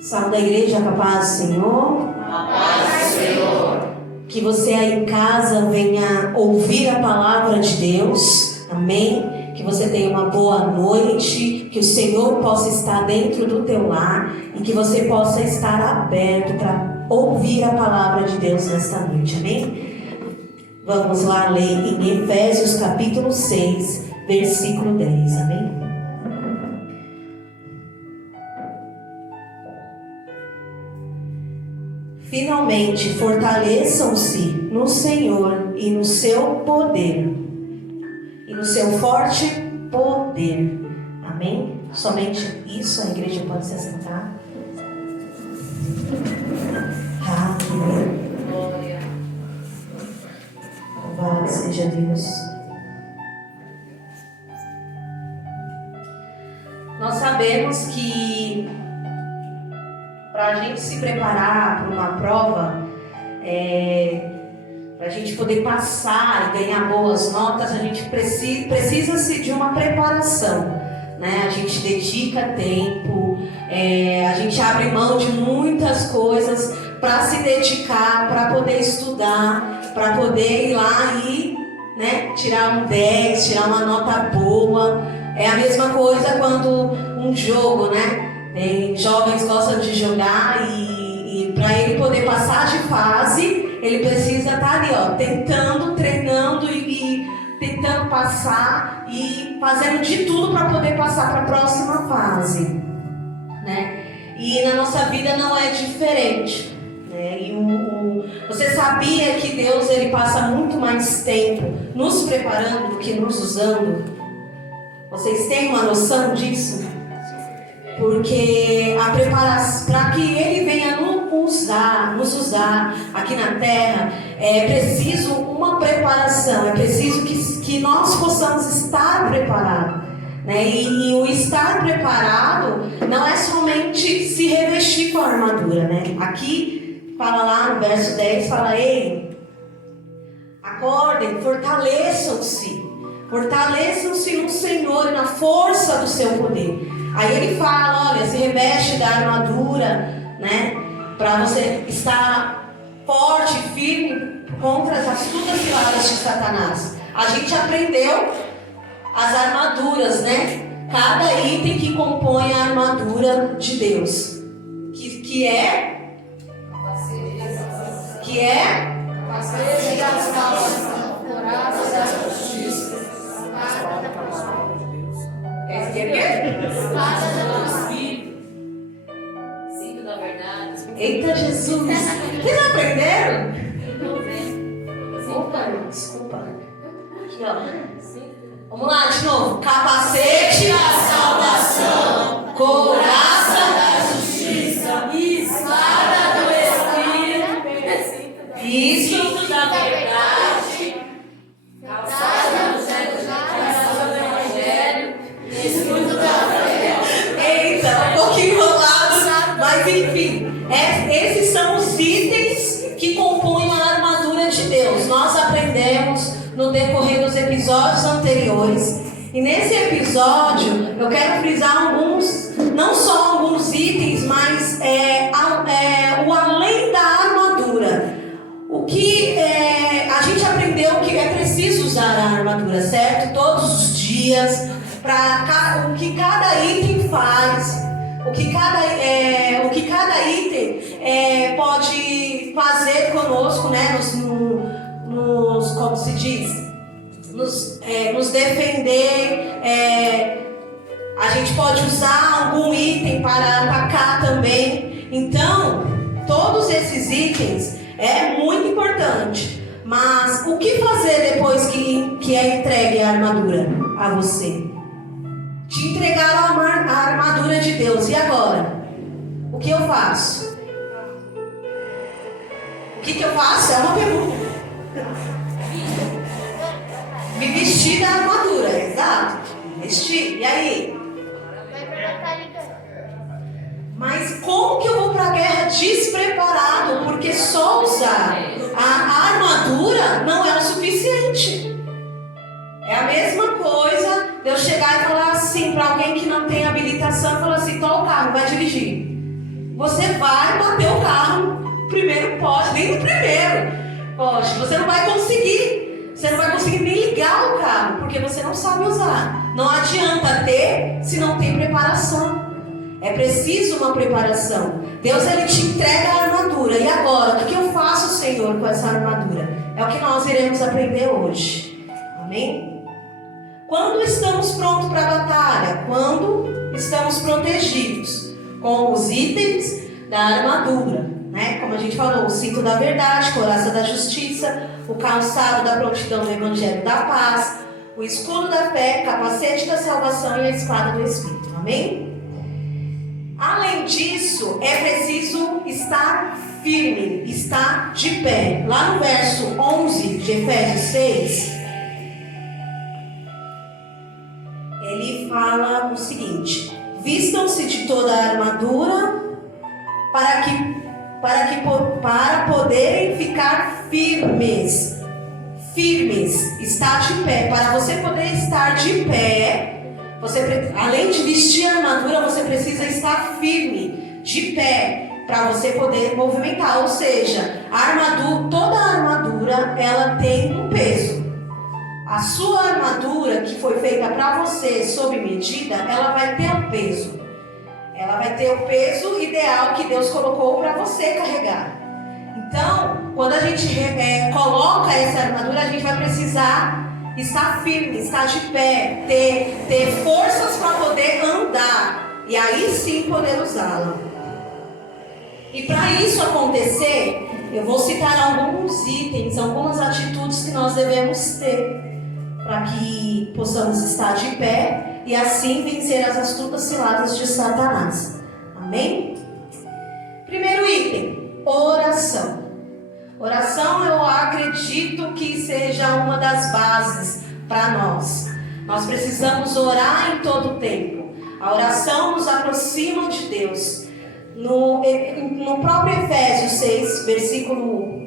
Salve da igreja, a paz do Senhor. A paz do Senhor. Que você aí em casa venha ouvir a palavra de Deus. Amém? Que você tenha uma boa noite. Que o Senhor possa estar dentro do teu lar. E que você possa estar aberto para ouvir a palavra de Deus nesta noite. Amém? Vamos lá ler em Efésios capítulo 6, versículo 10. Amém? Finalmente, fortaleçam-se no Senhor e no seu poder, e no seu forte poder. Amém? Somente isso, a igreja pode se assentar. Aleluia. Louvado seja Deus. Nós sabemos que para a gente se preparar para uma prova, para a gente poder passar e ganhar boas notas, a gente precisa-se de uma preparação, né? A gente dedica tempo, a gente abre mão de muitas coisas para se dedicar, para poder estudar, para poder ir lá e, né, tirar um 10, tirar uma nota boa. É a mesma coisa quando um jogo, né? Jovens gostam de jogar e para ele poder passar de fase, ele precisa estar ali, ó, tentando, treinando e tentando passar e fazendo de tudo para poder passar para a próxima fase, né? E na nossa vida não é diferente, né? Você sabia que Deus ele passa muito mais tempo nos preparando do que nos usando? Vocês têm uma noção disso? Porque a preparação, para que Ele venha nos usar aqui na terra, é preciso uma preparação, é preciso que nós possamos estar preparados, né? E o estar preparado não é somente se revestir com a armadura, né? Aqui fala lá no verso 10, fala: ei, acordem, fortaleçam-se no Senhor e na força do seu poder. Aí ele fala, olha, se reveste da armadura, né? Para você estar forte e firme contra as astutas ciladas de Satanás. A gente aprendeu as armaduras, né? Cada item que compõe a armadura de Deus. Que é? Capacete das calças, couraças da justiça. Espada do Espírito. Cinto da verdade. Eita Jesus! Vocês aprenderam? Opa, desculpa. Aqui, ó. Vamos lá de novo. Capacete da salvação, couraça da justiça, espada do Espírito, cinto da verdade, calçada do Evangelho, escudo da fé. Eita, um pouquinho enrolado, mas enfim, esses são os itens que compõem a armadura de Deus. Nós aprendemos no decorrer dos episódios anteriores. E nesse episódio eu quero frisar alguns, não só alguns itens, mas o além da armadura. O que a gente aprendeu que é preciso usar a armadura, certo? Todos os dias, para o que cada item faz, o que cada item pode fazer conosco, né? Como se diz? Nos defender. A gente pode usar algum item para atacar também. Então, todos esses itens é muito importante. Mas o que fazer depois que é entregue a armadura a você? Te entregaram a armadura de Deus. E agora? O que eu faço? O que eu faço? É uma pergunta. Me vestir da armadura, exato. Vestir. E aí? Mas como que eu vou para a guerra despreparado? Porque só usar a armadura não é o suficiente. É a mesma coisa de eu chegar e falar assim para alguém que não tem habilitação, falar assim: toma carro e vai dirigir. Você vai bater o carro no primeiro poste, nem no primeiro poste. Você não vai conseguir. Você não vai conseguir nem ligar o carro, porque você não sabe usar. Não adianta ter se não tem preparação. É preciso uma preparação. Deus, Ele te entrega a armadura. E agora, o que eu faço, Senhor, com essa armadura? É o que nós iremos aprender hoje. Amém? Quando estamos prontos para a batalha? Quando estamos protegidos com os itens da armadura, né? Como a gente falou, o cinto da verdade, couraça da justiça, o calçado da prontidão do evangelho da paz, o escudo da fé, capacete da salvação e a espada do Espírito. Amém? Além disso, é preciso estar firme, estar de pé. Lá no verso 11 de Efésios 6, ele fala o seguinte: vistam-se de toda a armadura para poderem ficar firmes. Firmes, estar de pé. Para você poder estar de pé, além de vestir a armadura, você precisa estar firme, de pé, para você poder movimentar. Ou seja, toda a armadura, ela tem um peso. A sua armadura, que foi feita para você sob medida, ela vai ter um peso. Ela vai ter o peso ideal que Deus colocou para você carregar. Então, quando a gente coloca essa armadura, a gente vai precisar estar firme, estar de pé, ter forças para poder andar. E aí sim poder usá-la. E para isso acontecer, eu vou citar alguns itens, algumas atitudes que nós devemos ter para que possamos estar de pé e assim vencer as astutas ciladas de Satanás. Amém? Primeiro item, oração. Oração, eu acredito que seja uma das bases para nós. Nós precisamos orar em todo o tempo. A oração nos aproxima de Deus. No próprio Efésios 6, versículo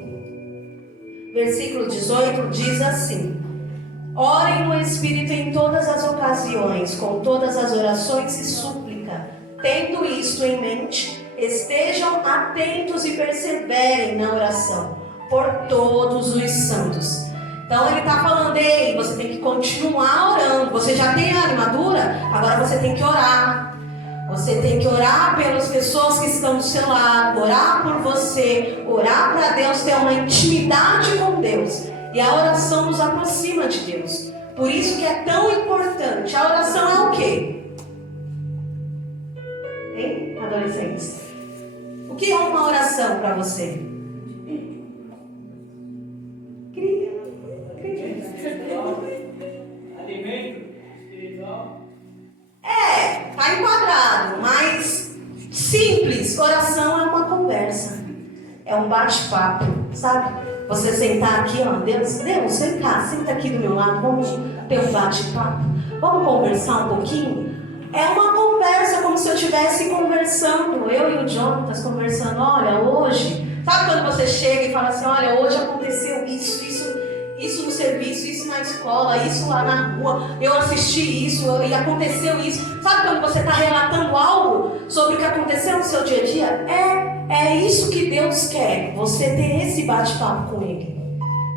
18, diz assim: orem no Espírito em todas as ocasiões, com todas as orações e súplica. Tendo isto em mente, estejam atentos e perseverem na oração por todos os santos. Então ele está falando: ei, você tem que continuar orando. Você já tem a armadura, agora você tem que orar. Você tem que orar pelas pessoas que estão do seu lado, orar por você, orar para Deus, ter uma intimidade com Deus. E a oração nos aproxima de Deus. Por isso que é tão importante. A oração é o quê? Hein, adolescentes? O que é uma oração para você? Alimento espiritual. Tá enquadrado, mas simples. Oração é uma conversa. É um bate-papo, sabe? Você sentar aqui, ó, Deus, vem cá, senta aqui do meu lado, vamos ter um bate-papo, vamos conversar um pouquinho. É uma conversa, como se eu estivesse conversando, eu e o Jonatas conversando. Olha, hoje, sabe quando você chega e fala assim: olha, hoje aconteceu isso no serviço, isso na escola, isso lá na rua, eu assisti isso e aconteceu isso. Sabe quando você está relatando algo sobre o que aconteceu no seu dia a dia? É isso que Deus quer, você ter esse bate-papo com Ele.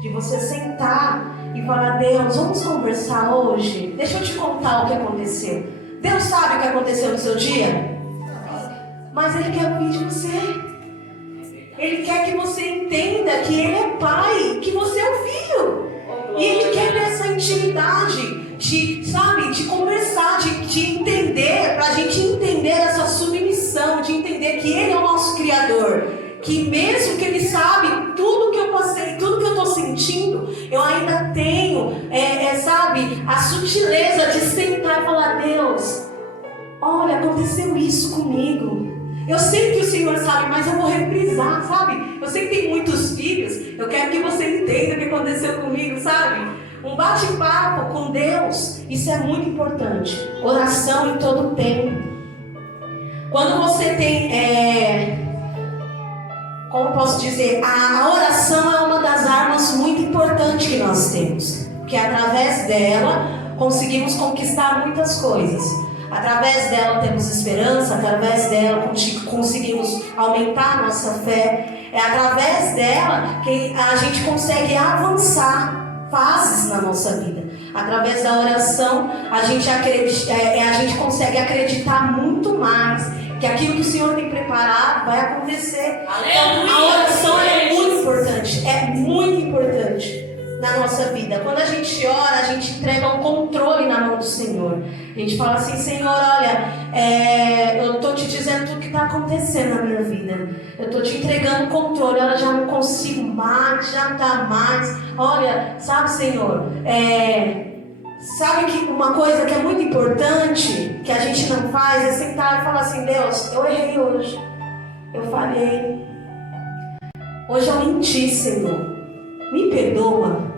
De você sentar e falar: Deus, vamos conversar hoje? Deixa eu te contar o que aconteceu. Deus sabe o que aconteceu no seu dia? Mas Ele quer ouvir de você. Ele quer que você entenda que Ele é Pai, que você é o Filho. E Ele quer essa intimidade, de conversar, de entender, para a gente entender essa submissão, de entender que Ele é o nosso Criador. Que mesmo que Ele sabe tudo que eu passei, tudo que eu estou sentindo, eu ainda tenho, a sutileza de sentar e falar: Deus, olha, aconteceu isso comigo. Eu sei que o Senhor sabe, mas eu vou reprisar, sabe? Eu sei que tem muitos filhos, eu quero que você entenda o que aconteceu comigo, sabe? Um bate-papo com Deus, isso é muito importante. Oração em todo o tempo. Quando você tem, como posso dizer, a oração é uma das armas muito importantes que nós temos. Porque através dela conseguimos conquistar muitas coisas. através dela temos esperança, através dela conseguimos aumentar a nossa fé, é através dela que a gente consegue avançar fases na nossa vida. Através da oração a gente consegue acreditar muito mais que aquilo que o Senhor tem preparado vai acontecer. Então, a oração é muito importante na nossa vida. Quando a gente ora, a gente entrega um controle na mão do Senhor. A gente fala assim: Senhor, olha, eu estou te dizendo tudo que está acontecendo na minha vida. Eu estou te entregando o controle. Olha, já não consigo mais, já não dá mais. Olha, sabe, Senhor, sabe que uma coisa que é muito importante, que a gente não faz, é sentar e falar assim: Deus, eu errei hoje. Eu falhei. Hoje eu menti, Senhor. Me perdoa.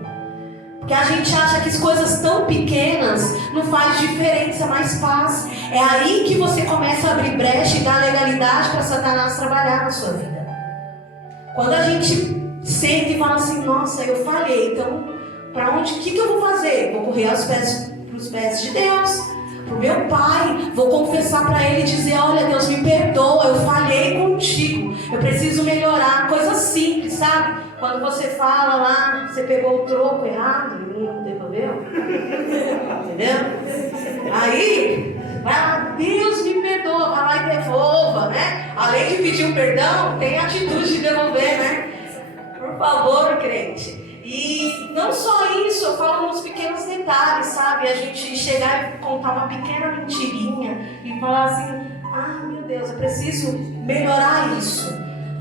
Porque a gente acha que as coisas tão pequenas não faz diferença, mas faz. É aí que você começa a abrir brecha e dar legalidade para Satanás trabalhar na sua vida. Quando a gente sente e fala assim: nossa, eu falhei, então para onde? O que eu vou fazer? Vou correr aos pés de Deus, pro meu Pai, vou confessar para Ele e dizer: olha, Deus, me perdoa, eu falhei contigo, eu preciso melhorar. Coisa simples, sabe? Quando você fala lá, você pegou o troco errado e não devolveu, entendeu? Aí, vai lá: Deus, me perdoa, vai lá e devolva, né? Além de pedir um perdão, tem a atitude de devolver, né? Por favor, crente. E não só isso, eu falo nos pequenos detalhes, sabe? A gente chegar e contar uma pequena mentirinha e falar assim: ah, meu Deus, eu preciso melhorar isso,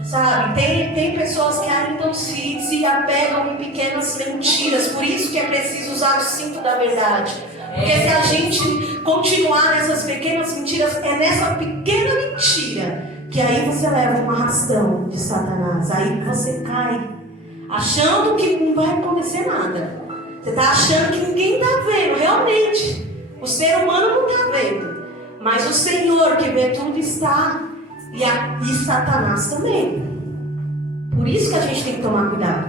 sabe? Tem pessoas que ainda se apegam em pequenas mentiras, por isso que é preciso usar o cinto da verdade. Porque se a gente continuar nessas pequenas mentiras, é nessa pequena mentira que aí você leva um arrastão de Satanás, aí você cai, achando que não vai acontecer nada. Você está achando que ninguém está vendo. Realmente, o ser humano não está vendo, mas o Senhor que vê tudo está, e Satanás também. Por isso que a gente tem que tomar cuidado,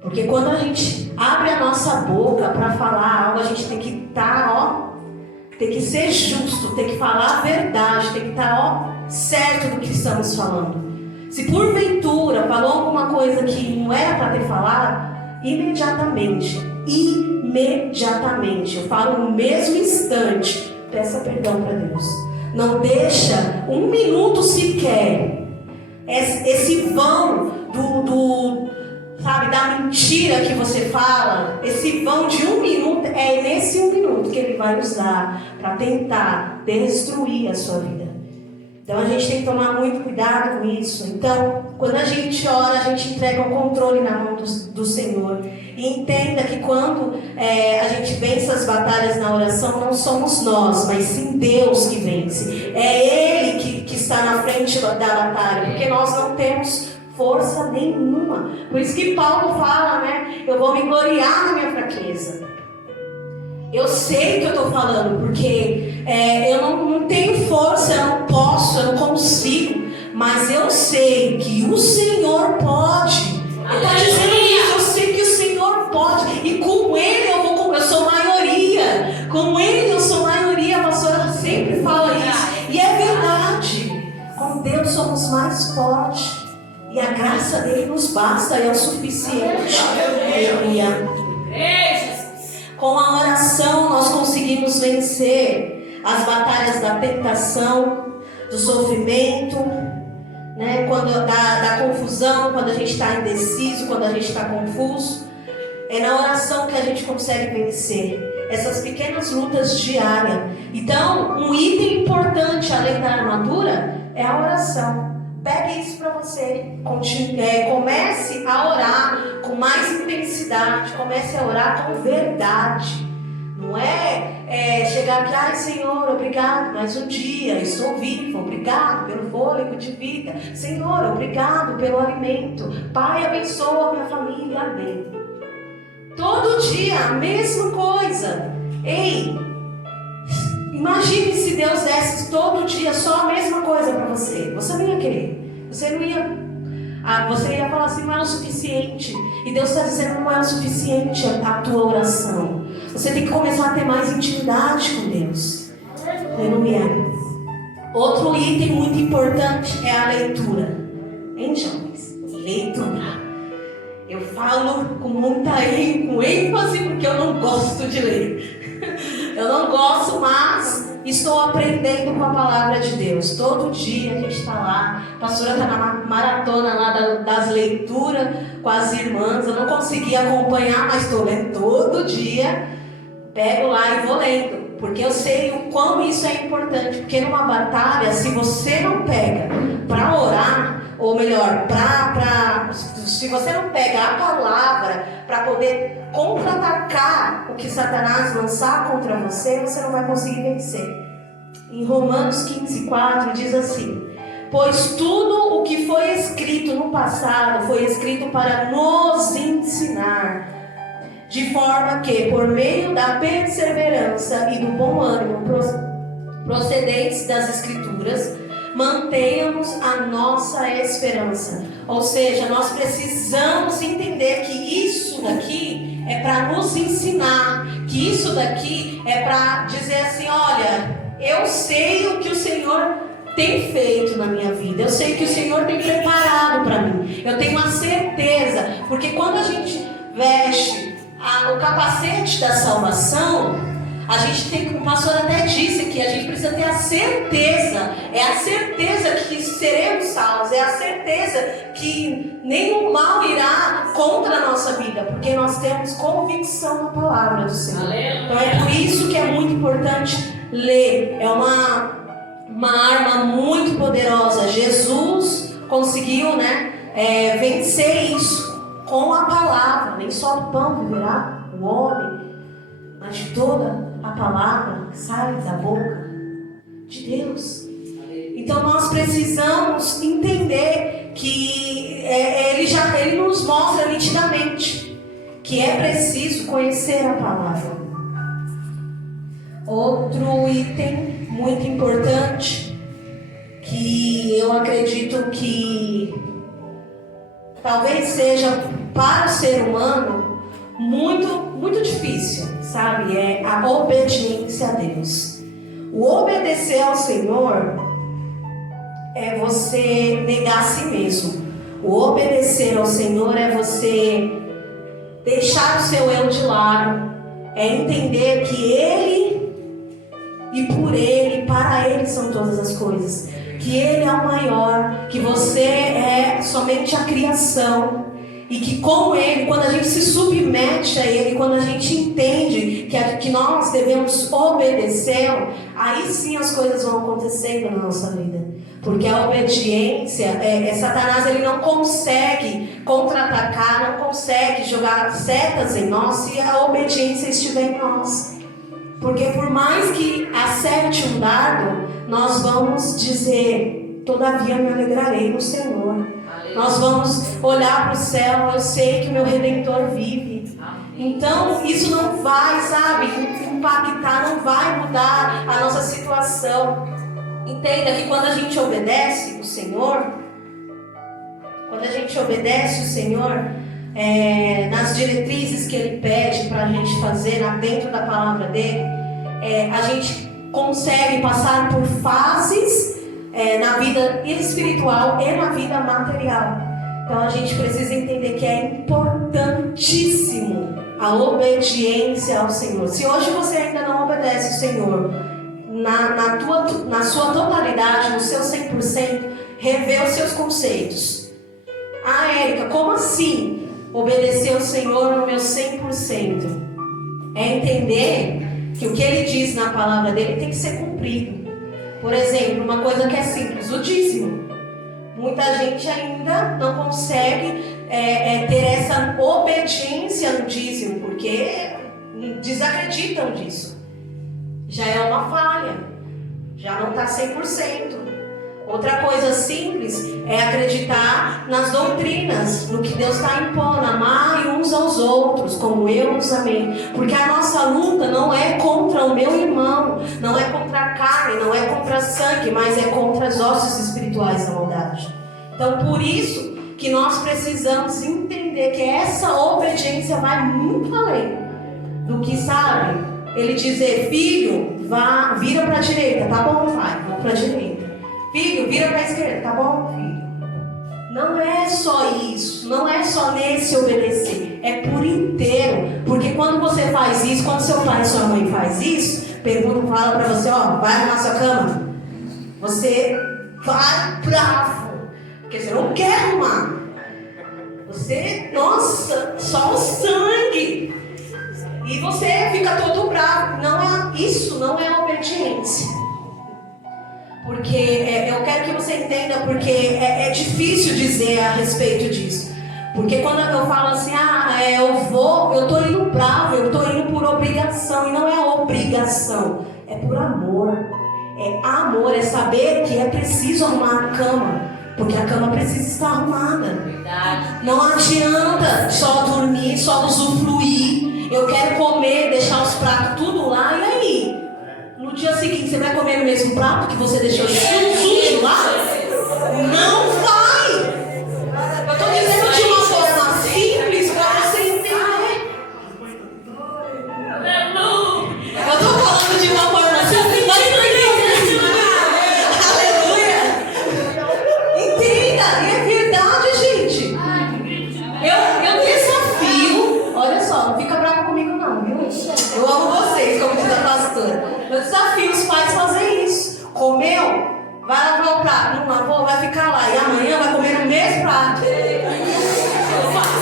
porque quando a gente abre a nossa boca para falar algo, a gente tem que estar, tem que ser justo, tem que falar a verdade, tem que estar certo do que estamos falando. Se porventura falou alguma coisa que não era para ter falado, imediatamente, eu falo no mesmo instante, peça perdão para Deus. Não deixa um minuto sequer esse vão sabe, da mentira que você fala, esse vão de um minuto, é nesse um minuto que ele vai usar para tentar destruir a sua vida. Então a gente tem que tomar muito cuidado com isso. Então, quando a gente ora, a gente entrega o controle na mão do Senhor. E entenda que quando a gente vence as batalhas na oração, não somos nós, mas sim Deus que vence. É Ele que está na frente da batalha, porque nós não temos força nenhuma. Por isso que Paulo fala, né? Eu vou me gloriar na minha fraqueza. Eu sei o que eu estou falando, porque eu não tenho força, eu não posso, eu não consigo, mas eu sei que o Senhor pode. Ele está dizendo isso, eu sei que o Senhor pode, e com Ele eu sou maioria, com Ele eu sou maioria. A pastora sempre fala isso, e é verdade. Com Deus somos mais fortes, e a graça dele nos basta, e é o suficiente. Aleluia. Com a oração nós conseguimos vencer as batalhas da tentação, do sofrimento, né? Da confusão, quando a gente está indeciso, quando a gente está confuso. É na oração que a gente consegue vencer essas pequenas lutas diárias. Então, um item importante além da armadura é a oração. Pegue isso para você. Comece a orar com mais intensidade. Comece a orar com verdade. Não é chegar aqui: ai, Senhor, obrigado, mais um dia, estou vivo, obrigado pelo fôlego de vida. Senhor, obrigado pelo alimento. Pai, abençoa a minha família, amém. Todo dia a mesma coisa. Ei, imagine se Deus desse todo dia só a mesma coisa para você. Você não ia querer. Você não ia. Você ia falar assim: não é o suficiente. E Deus está dizendo: não é o suficiente a tua oração. Você tem que começar a ter mais intimidade com Deus. Aleluia. Outro item muito importante é a leitura. Hein, jovens? Leitura. Eu falo com muita ênfase porque eu não gosto de ler. Eu não gosto, mas estou aprendendo com a palavra de Deus. Todo dia a gente está lá. A pastora está na maratona lá das leituras com as irmãs. Eu não consegui acompanhar, mas estou lendo todo dia. Pego lá e vou lendo. Porque eu sei o quão isso é importante. Porque numa batalha, se você não pega para orar, ou melhor, se você não pega a palavra para poder contra-atacar o que Satanás lançar contra você, você não vai conseguir vencer. Em Romanos 15:4 diz assim: pois tudo o que foi escrito no passado foi escrito para nos ensinar, de forma que, por meio da perseverança e do bom ânimo procedentes das Escrituras, mantenhamos a nossa esperança. Ou seja, nós precisamos entender que isso daqui é para nos ensinar, que isso daqui é para dizer assim: olha, eu sei o que o Senhor tem feito na minha vida, eu sei o que o Senhor tem preparado para mim, eu tenho a certeza, porque quando a gente veste o capacete da salvação, a gente tem, como o pastor até disse, que a gente precisa ter a certeza, é a certeza que seremos salvos, é a certeza que nenhum mal irá contra a nossa vida, porque nós temos convicção na palavra do Senhor. Aleluia. Então é por isso que é muito importante ler, é uma arma muito poderosa. Jesus conseguiu, vencer isso com a palavra. Nem só do pão viverá o homem, mas de toda a palavra que sai da boca de Deus. Então nós precisamos entender que ele nos mostra nitidamente que é preciso conhecer a palavra. Outro item muito importante, que eu acredito que talvez seja para o ser humano muito difícil, sabe? É a obediência a Deus. O obedecer ao Senhor é você negar a si mesmo. O obedecer ao Senhor é você deixar o seu eu de lado, é entender que Ele e por Ele, para Ele são todas as coisas, que Ele é o maior, que você é somente a criação, e que com Ele, quando a gente se submete a Ele, quando a gente entende que nós devemos obedecê-lo, aí sim as coisas vão acontecendo na nossa vida. Porque a obediência, Satanás ele não consegue contra-atacar, não consegue jogar setas em nós se a obediência estiver em nós. Porque por mais que acerte um dardo, nós vamos dizer: todavia me alegrarei no Senhor. Nós vamos olhar para o céu: eu sei que o meu Redentor vive. Então isso não vai, impactar, não vai mudar a nossa situação. Entenda que quando a gente obedece o Senhor, nas diretrizes que Ele pede para a gente fazer dentro da palavra dele, a gente consegue passar por fases na vida espiritual e na vida material. Então a gente precisa entender que é importantíssimo a obediência ao Senhor. Se hoje você ainda não obedece o Senhor na sua totalidade, no seu 100%, rever os seus conceitos. Érica, como assim obedecer ao Senhor no meu 100%? É entender que o que Ele diz na palavra dele tem que ser cumprido. Por exemplo, uma coisa que é simples: o dízimo. Muita gente ainda não consegue ter essa obediência no dízimo, porque desacreditam disso. Já é uma falha, já não está 100%. Outra coisa simples é acreditar nas doutrinas, no que Deus está impondo: amar uns aos outros, como eu os amei. Porque a nossa luta não é contra o meu irmão, não é contra a carne, não é contra a sangue, mas é contra os ossos espirituais da maldade. Então, por isso que nós precisamos entender que essa obediência vai muito além do que, ele dizer, filho, vira para a direita, tá bom, pai? Vamos para a direita. Filho, vira para a esquerda, tá bom, filho? Não é só isso, não é só nesse obedecer, é por inteiro. Porque quando você faz isso, quando seu pai e sua mãe faz isso, fala para você, ó, vai arrumar sua cama. Você vai bravo, porque você não quer arrumar. Você, nossa, só o sangue. E você fica todo bravo. Isso não é obediência. Porque eu quero que você entenda, porque é difícil dizer a respeito disso. Porque quando eu falo assim, eu tô indo bravo, eu tô indo por obrigação. E não é obrigação, é por amor. É amor, é saber que é preciso arrumar a cama. Porque a cama precisa estar arrumada. Verdade. Não adianta só dormir, só usufruir. Eu quero comer, deixar os pratos tudo lá, e aí? No dia seguinte você vai comer no mesmo prato que você deixou sujo lá? Não vai! Eu estou dizendo de uma forma simples para você entender. Eu estou falando de uma forma simples para você entender. Aleluia! Entenda, e é verdade, gente. Eu desafio, olha só, não fica bravo comigo não, viu? Eu amo vocês, como diz a pastora. Eu desafio os pais a fazer isso. Comeu? Vai lavar o prato. Não lavou? Vai ficar lá. E amanhã vai comer no mesmo prato.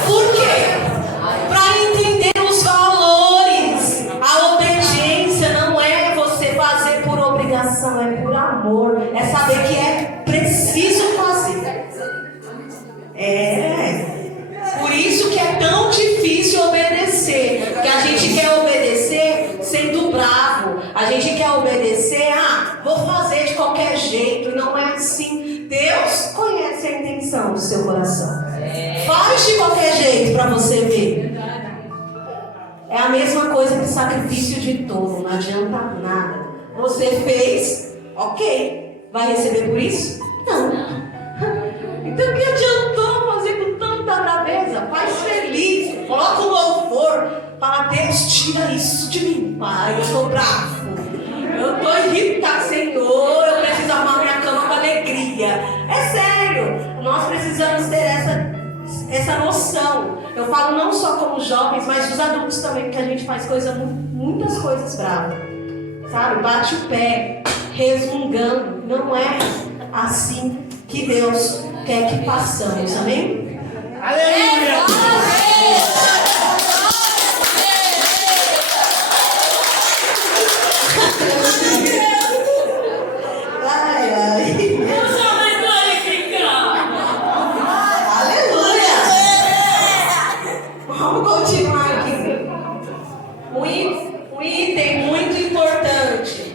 Por quê? Para entender os valores. A obediência não é você fazer por obrigação, é por amor. É saber que é preciso fazer. Por isso que é tão difícil obedecer. Porque a gente quer obedecer sendo bravo. A gente quer obedecer, vou fazer de qualquer jeito. E não é assim. Deus conhece a intenção do seu coração. Faz de qualquer jeito para você ver. É a mesma coisa que sacrifício de tolo. Não adianta nada. Você fez, ok. Vai receber por isso? Não. Então o que adiantou fazer com tanta braveza? Faz feliz. Coloca um louvor. Para Deus, tira isso de mim, Pai. Eu estou bravo. Eu estou irritado, Senhor. Eu preciso arrumar minha cama com alegria. É sério. Nós precisamos ter essa noção. Eu falo não só como jovens, mas os adultos também, porque a gente faz muitas coisas bravas. Sabe? Bate o pé, resmungando. Não é assim que Deus quer que passamos. Amém? Aleluia! Aleluia! Vamos continuar aqui. Um item muito importante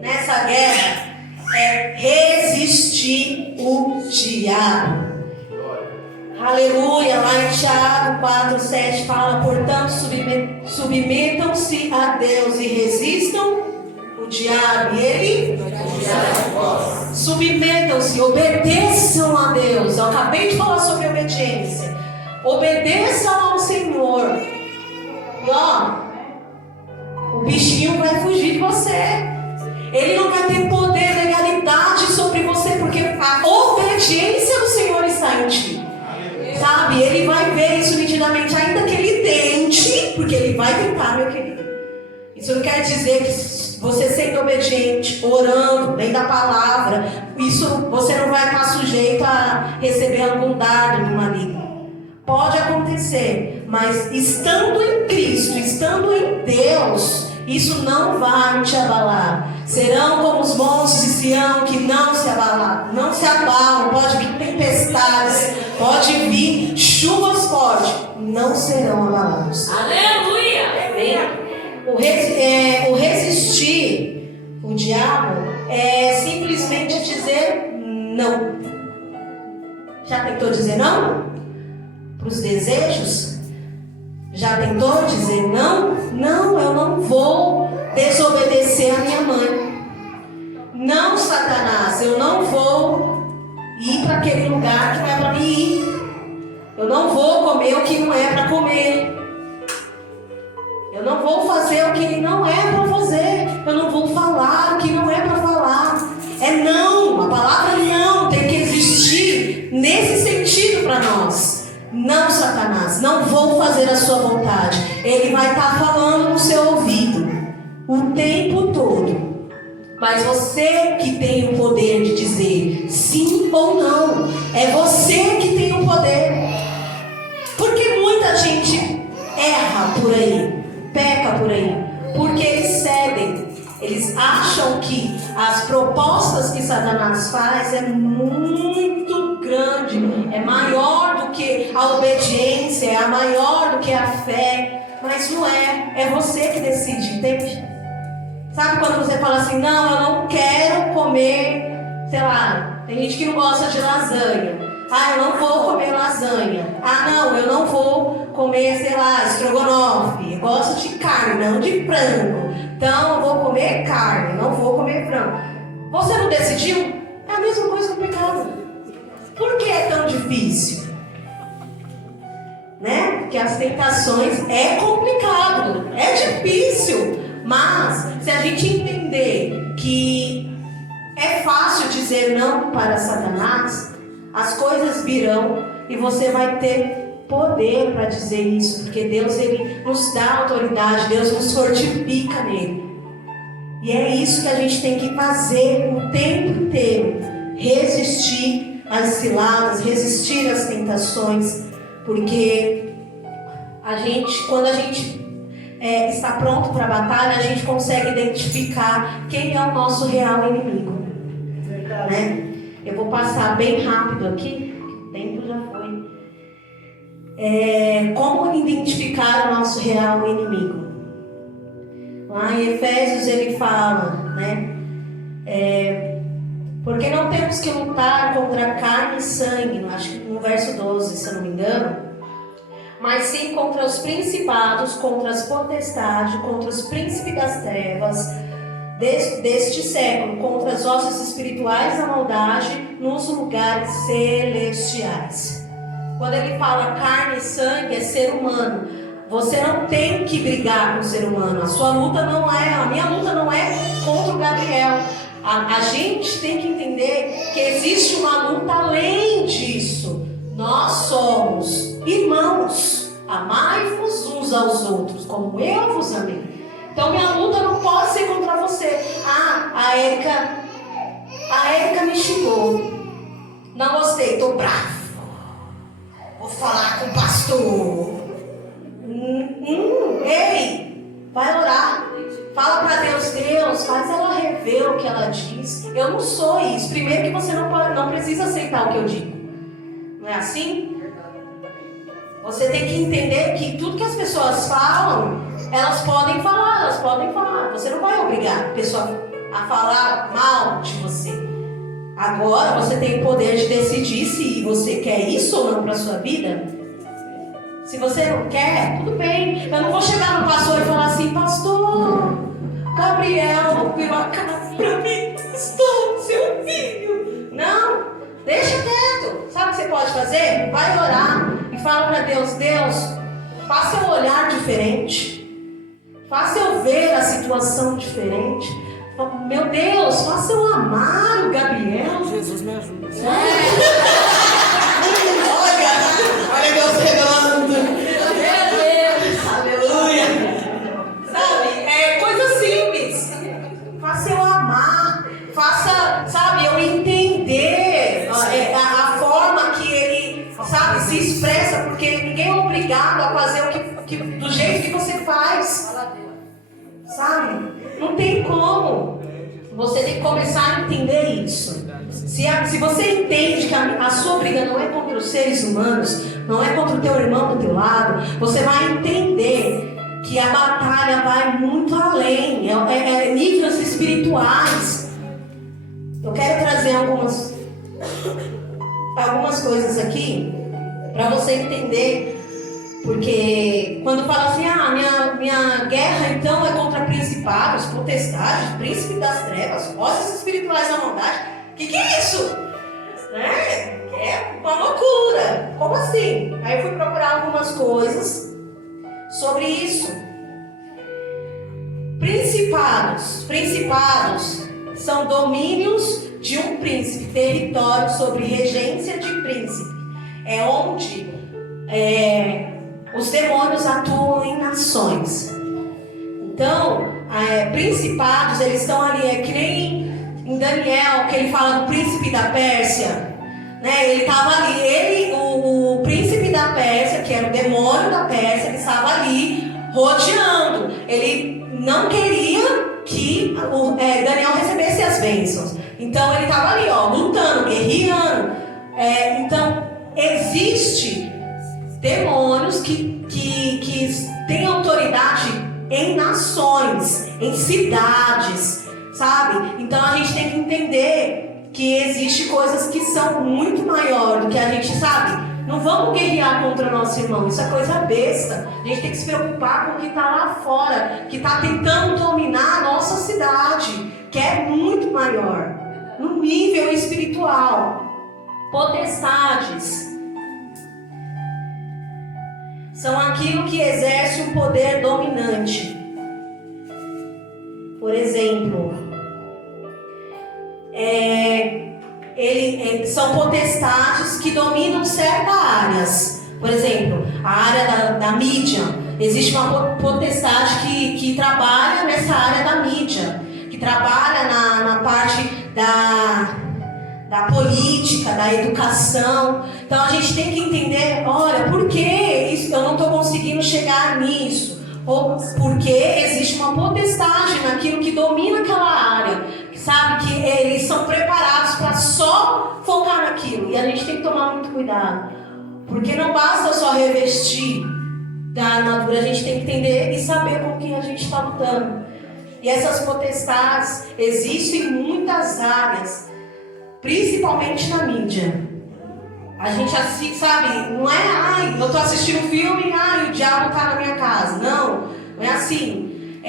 nessa guerra é resistir o diabo. Aleluia! Lá em Tiago 4:7 fala: portanto, submetam-se a Deus e resistam o diabo, e ele submetam-se, obedeçam a Deus. Eu acabei de falar sobre obediência. Obedeçam ao Senhor. E o bichinho vai fugir de você. Ele não vai ter poder, legalidade sobre você, porque a obediência do Senhor está em ti. Sabe? Ele vai ver isso nitidamente, ainda que ele tente, porque ele vai tentar, meu querido. Isso não quer dizer que você sendo obediente, orando, lendo a palavra, isso você não vai estar sujeito a receber algum dardo do maligno. Pode acontecer, mas estando em Cristo, estando em Deus, isso não vai te abalar. Serão como os montes de Sião que não se abalam. Pode vir tempestades, pode vir chuvas fortes, não serão abalados. Aleluia! O resistir o diabo é simplesmente dizer não. Já tentou dizer não? Para os desejos? Já tentou dizer não? Não, eu não vou desobedecer a minha mãe. Não, Satanás, eu não vou ir para aquele lugar que não é para mim ir. Eu não vou comer o que não é para comer. Eu não vou fazer o que não é para fazer. Eu não vou falar o que não é para falar. É não. A palavra não tem que existir nesse sentido para nós. Não, Satanás, não vou fazer a sua vontade. Ele vai estar falando no seu ouvido o tempo todo. Mas você que tem o poder de dizer sim ou não. É você que tem o poder. Porque muita gente erra por aí, peca por aí, porque eles cedem. Eles acham que as propostas que Satanás faz é muito grande, é maior do que a obediência, é maior do que a fé. Mas não é, é você que decide, entende? Sabe quando você fala assim, não, eu não quero comer, sei lá, tem gente que não gosta de lasanha. Ah, eu não vou comer lasanha. Ah, não, eu não vou comer, sei lá, estrogonofe. Eu gosto de carne, não de frango. Então eu vou comer carne, não vou comer frango. Você não decidiu? É a mesma coisa que o pecado. Por que é tão difícil? Né? Porque as tentações é complicado, é difícil. Mas se a gente entender que é fácil dizer não para Satanás, as coisas virão e você vai ter poder para dizer isso, porque Deus, Ele nos dá autoridade, Deus nos fortifica nele. E é isso que a gente tem que fazer o tempo inteiro, resistir às ciladas, resistir às tentações, porque quando a gente está pronto para a batalha, a gente consegue identificar quem é o nosso real inimigo. Né? Eu vou passar bem rápido aqui, o tempo já foi. Como identificar o nosso real inimigo? Lá em Efésios ele fala, né? Porque não temos que lutar contra carne e sangue, acho que no verso 12, se eu não me engano, mas sim contra os principados, contra as potestades, contra os príncipes das trevas deste século, contra as hostes espirituais da maldade nos lugares celestiais. Quando ele fala carne e sangue, é ser humano. Você não tem que brigar com o ser humano. A minha luta não é contra o Gabriel. A gente tem que entender que existe uma luta além disso. Nós somos irmãos. Amai-vos uns aos outros, como eu vos amei. Então minha luta não pode ser contra você. A Érica me xingou. Não gostei, estou bravo. Vou falar com o pastor. Ei, vai orar. Fala para Deus, faz ela rever o que ela diz. Eu não sou isso. Primeiro que você não precisa aceitar o que eu digo. Não é assim? Você tem que entender que tudo que as pessoas falam, elas podem falar. Você não vai obrigar a pessoa a falar mal de você. Agora você tem o poder de decidir se você quer isso ou não para sua vida. Se você não quer, tudo bem. Eu não vou chegar no pastor e falar assim, pastor, Gabriel não virou a cara para mim, estou seu filho. Não, deixa quieto. Sabe o que você pode fazer? Vai orar e fala para Deus, faça eu olhar diferente. Faça eu ver a situação diferente. Meu Deus, faça eu amar o Gabriel. Jesus me ajuda. Olha Deus revelando. Aleluia. Sabe, coisa simples. Faça eu amar. Faça, sabe, eu entender a forma que ele, sabe, se expressa. Porque ninguém é obrigado a fazer do jeito que você faz. Sabe? Não tem como. Você tem que começar a entender isso. Se você entende que a sua briga não é contra os seres humanos, não é contra o teu irmão do teu lado, você vai entender que a batalha vai muito além, é níveis espirituais. Eu quero trazer algumas coisas aqui para você entender. Porque quando fala assim, minha guerra então é contra principados, potestades, príncipes das trevas, hostes espirituais da maldade. Que é isso? É uma loucura. Como assim? Aí eu fui procurar algumas coisas sobre isso. Principados. Principados são domínios de um príncipe, território sobre regência de príncipe. É onde os demônios atuam em nações. Então, principados, eles estão ali, que nem em Daniel, que ele fala do príncipe da Pérsia, né? Ele estava ali, o príncipe da Pérsia, que era o demônio da Pérsia, ele estava ali rodeando. Ele não queria que Daniel recebesse as bênçãos. Então ele estava ali, lutando, guerreando. Então, existe demônios que têm autoridade em nações, em cidades, sabe? Então a gente tem que entender que existe coisas que são muito maiores do que a gente sabe. Não vamos guerrear contra o nosso irmão, isso é coisa besta. A gente tem que se preocupar com o que está lá fora, que está tentando dominar a nossa cidade, que é muito maior, no nível espiritual. Potestades são aquilo que exerce um poder dominante. Por exemplo, são potestades que dominam certas áreas. Por exemplo, a área da mídia. Existe uma potestade que trabalha nessa área da mídia, que trabalha na parte da política, da educação. Então a gente tem que entender, olha, por que isso, eu não estou conseguindo chegar nisso? Ou porque existe uma potestade naquilo que domina aquela área, sabe? Que eles são preparados para só focar naquilo. E a gente tem que tomar muito cuidado, porque não basta só revestir da armadura, a gente tem que entender e saber com quem a gente está lutando. E essas potestades existem em muitas áreas, principalmente na mídia. A gente assim, sabe, não é, eu tô assistindo um filme, o diabo tá na minha casa. Não é assim.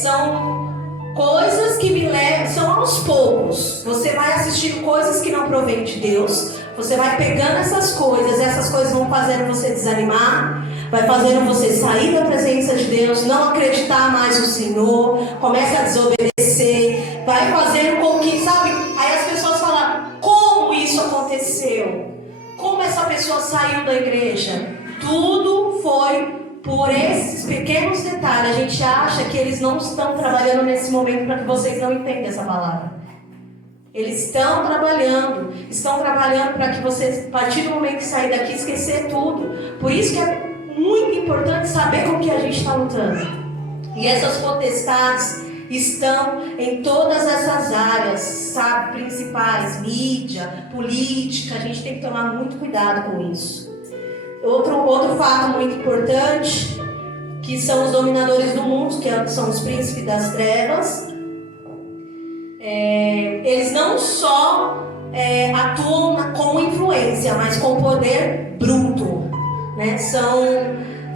São coisas que me levam, são aos poucos. Você vai assistindo coisas que não provêm de Deus, você vai pegando essas coisas vão fazendo você desanimar, vai fazendo você sair da presença de Deus, não acreditar mais no Senhor, começa a desobedecer, vai fazendo com que, sabe, aí as pessoas falam, como isso aconteceu? Como essa pessoa saiu da igreja? Tudo foi por esses pequenos detalhes. A gente acha que eles não estão trabalhando nesse momento para que vocês não entendam essa palavra. Eles estão trabalhando para que vocês, a partir do momento que sair daqui, esquecer tudo. Por isso que é muito importante saber com que a gente está lutando. E essas potestades estão em todas essas áreas, sabe, principais, mídia, política. A gente tem que tomar muito cuidado com isso. Outro fato muito importante, que são os dominadores do mundo, que são os príncipes das trevas. Eles não só atuam com influência, mas com poder bruto, né? São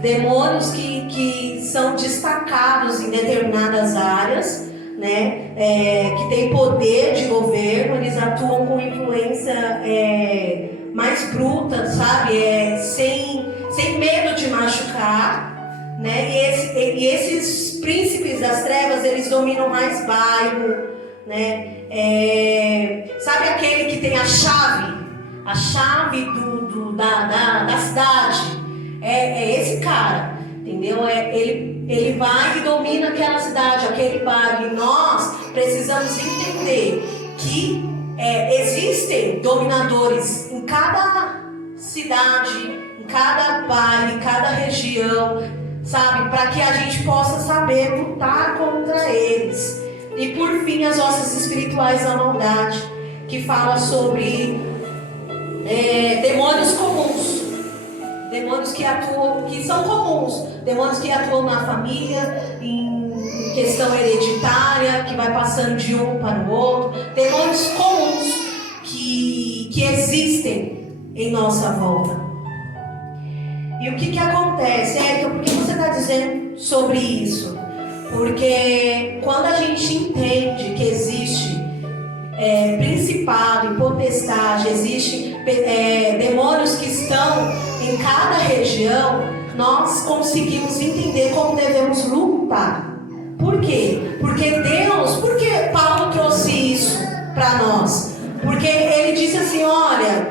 demônios que são destacados em determinadas áreas, né? Que têm poder de governo. Eles atuam com influência mais bruta, sabe? Sem medo de machucar, né? E esses príncipes das trevas, eles dominam mais bairro, né? Sabe aquele que tem a chave da cidade? É esse cara, entendeu? Ele vai e domina aquela cidade, aquele bairro. E nós precisamos entender que existem dominadores em cada cidade, em cada bairro, em cada região, sabe? Para que a gente possa saber lutar contra eles. E por fim, as hostes espirituais da maldade, que fala sobre demônios comuns. Demônios que são comuns, demônios que atuam na família, em questão hereditária, que vai passando de um para o outro, demônios comuns que existem em nossa volta. E o que acontece? Érica, por que você está dizendo sobre isso? Porque quando a gente entende que existe principado e potestade, existe demônios que estão em cada região, nós conseguimos entender como devemos lutar. Por quê? Porque Deus, por que Paulo trouxe isso para nós? Porque ele disse assim, olha,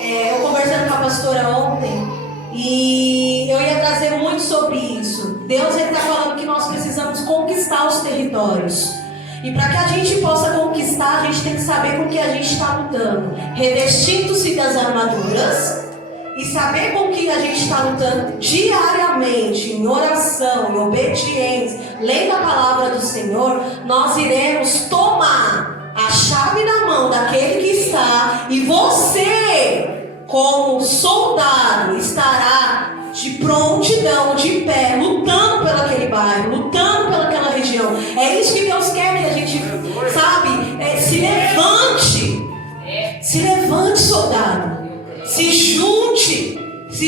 eu conversando com a pastora ontem, e eu ia trazer muito sobre isso. Deus está falando que nós precisamos conquistar os territórios. E para que a gente possa conquistar, a gente tem que saber com que a gente está lutando. Revestindo-se das armaduras e saber com que a gente está lutando diariamente, em oração, em obediência, lendo a palavra do Senhor, nós iremos tomar a chave na mão daquele que está, e você, como soldado, estará de prontidão, de pé, lutando pelo aquele bairro, lutando pelaquela região. É isso que Deus quer que a gente, sabe, se levante. Se levante, soldado. Se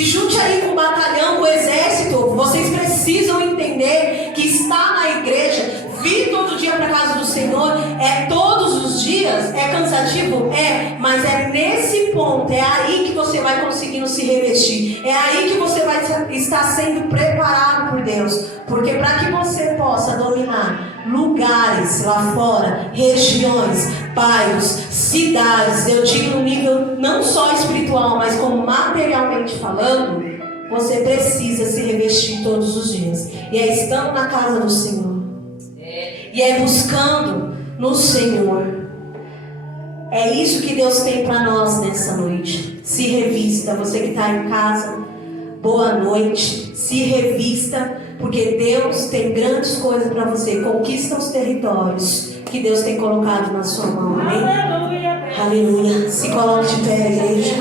junte aí com o batalhão, com o exército. Vocês precisam entender que estar na igreja, vir todo dia para a casa do Senhor, é todos os dias, é cansativo? É, mas é nesse ponto, é aí que você vai conseguindo se revestir, é aí que você vai estar sendo preparado por Deus, porque para que você possa dominar lugares lá fora, regiões, bairros, cidades, eu digo no nível não só espiritual, mas como materialmente falando, você precisa se revestir todos os dias, e é estando na casa do Senhor, e é buscando no Senhor. É isso que Deus tem para nós nessa noite. Se revista, você que está em casa, boa noite. Se revista, porque Deus tem grandes coisas para você. Conquista os territórios que Deus tem colocado na sua mão. Amém? Aleluia. Aleluia. Se coloque de pé, igreja.